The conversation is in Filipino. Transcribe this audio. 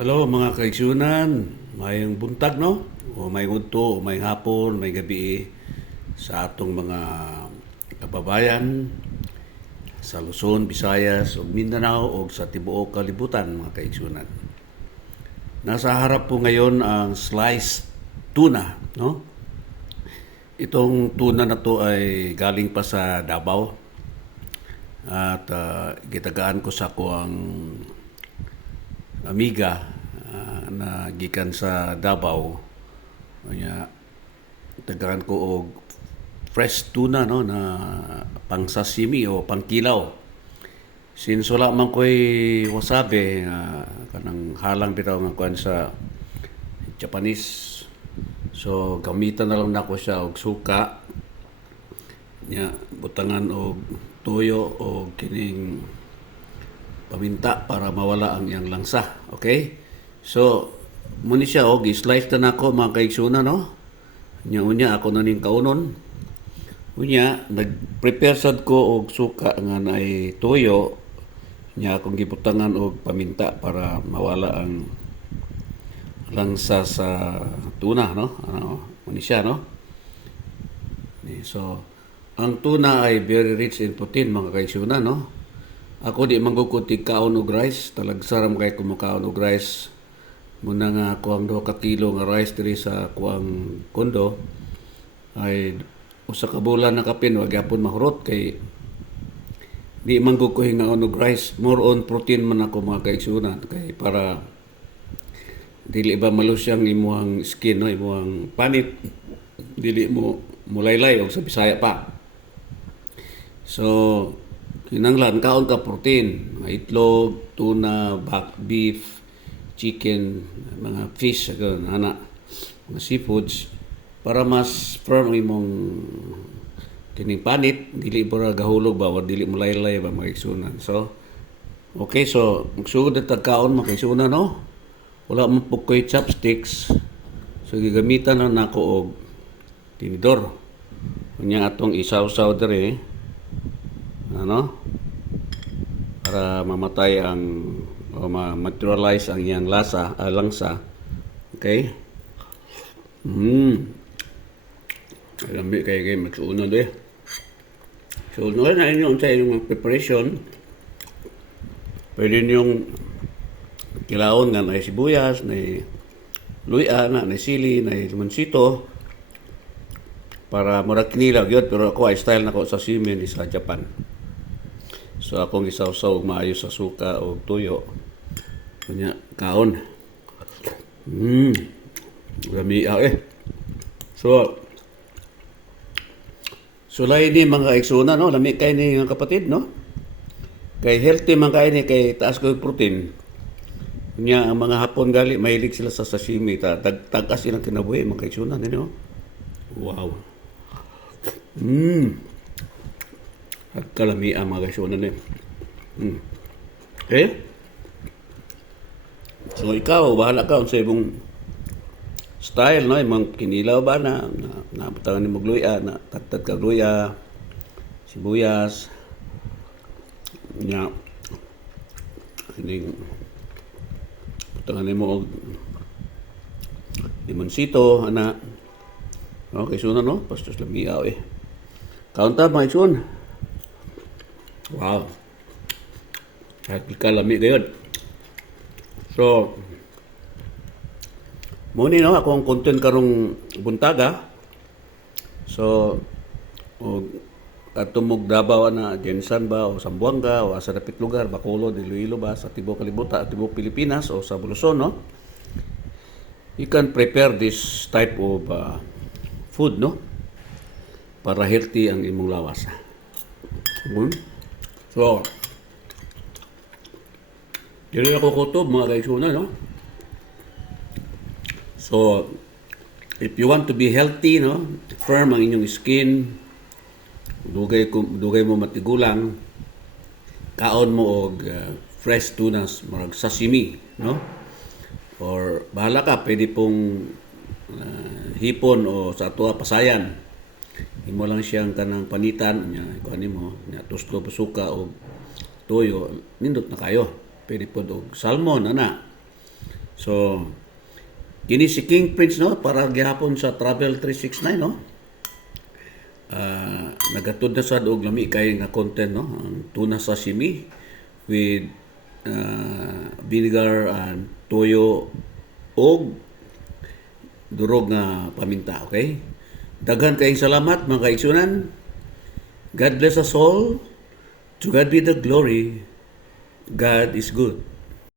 Hello mga kaigsunan, mayong buntag no? O may udto, o may hapon, may gabi sa atong mga kababayan sa Luzon, Visayas, ug Mindanao ug sa tibuok kalibutan mga kaigsunan. Nasa harap po ngayon ang sliced tuna, no? Itong tuna na to ay galing pa sa Davao at gitagaan ko sa kuang amiga na gikan sa Davao. Kanya tagaan ko og fresh tuna no na pang sashimi o pang kilaw. Since wala man ko'y wasabi kanang halang bitaw nga kuan sa Japanese. So gamitan na lang nako siya og suka nya butangan og toyo o kining paminta para mawala ang iyang langsa. Okay? So, muni siya, gi-slice na nako mga kaigsunan, no? Unya ako na ning kaunon. Unya, nag-prepare sad ko og suka nga naay toyo. Nya akong gibutangan og paminta para mawala ang langsa sa tuna, no? Muni siya, no? So, ang tuna ay very rich in protein, mga kaigsunan, no? Ako di manggukuti kaon og rice, talagsaram kay kumakaon og rice. Muna nga ako ang 2 ka kilo nga rice diri sa kuang kondo ay usa ka bulan na kapin wag gyapon mahurot kay di manggug ko hingaon og rice. More on protein man ako mga kaigsunan kay para dili ba malusyang imuhang skin no, imuhang panit, dili mo mulaylay og sa Bisaya pa. So kinanglan kaon ka protein, mga itlog, tuna, beef, chicken, mga fish, ana, mga seafoods para mas firm imong kining panit, dili bara gahulog ba o dili mulaylay ba mga igsunan. So okay, so magsugod na tagkaon mga igsunan, no? Wala man po ko'y chopsticks. So gigamitan na nako og tinidor. Kunya atong isaw-saw dere ano para mamatay ang o ma-materialize ang iyang langsa. Okay? Alam kay matsuno de. So no na inyo sa inyong preparation. Pwede niyong kilaon nga na sibuyas, na luya, na sili, na limoncito para murag kinilaw gyud, pero ako ay style nako sa sashimi ni sa Japan. So akong isawsaw og maayo sa suka o tuyo. Kunya kaon. Lami So sulay ni mga igsuna, no, lami kay ni nga kapatid, no. Kay healthy man kay ni kay taas ko protein. Kunya ang mga hapon gali mahilig sila sa sashimi, tagas ilang kinabuhi mga igsuna nino. Wow. At kalami ang mga kaisunan eh. Okay? So ikaw, bahala ka sa ibong style, no? Imang kinilaw ba na nabutangan ni magluya, na tatad ka luya, sibuyas, nya, butangan ni mo og limoncito, ana. Okay, sunan, no? Pastos lamiaw eh. Kaunta, mga isun. Wow. Kahit kalami gayon. So, muni no, ako ang content karong buntaga. So, atumog Davao na, Jensan ba, o Sambuanga, o sa dapit lugar, Bacolod, Iloilo ba, sa Tibok Kalibutan, Tibok Pilipinas, o sa Buluson, no? You can prepare this type of food, no? Para healthy ang imong lawas. So, dili ako kutob mga kaigsunan, no? So, if you want to be healthy, no, firm ang inyong skin, dugay mo matigulang, kaon mo og fresh tunas, marag sashimi, no? Or bahala ka, pwede pong hipon o sa atua pasayan. Imo lang siyang kanang panitan nya kuan nimo nya tusto suka o toyo nindot na kayo. Pwede po og salmon ana. So, kini si King Prince no para gihapon sa Travel 369 no. Nagatod na sa og lami kay nga content no, ang tuna sashimi with vinegar and toyo og durog nga paminta, okay? Daghan kayong salamat mga kaigsunan. God bless us all. To God be the glory. God is good.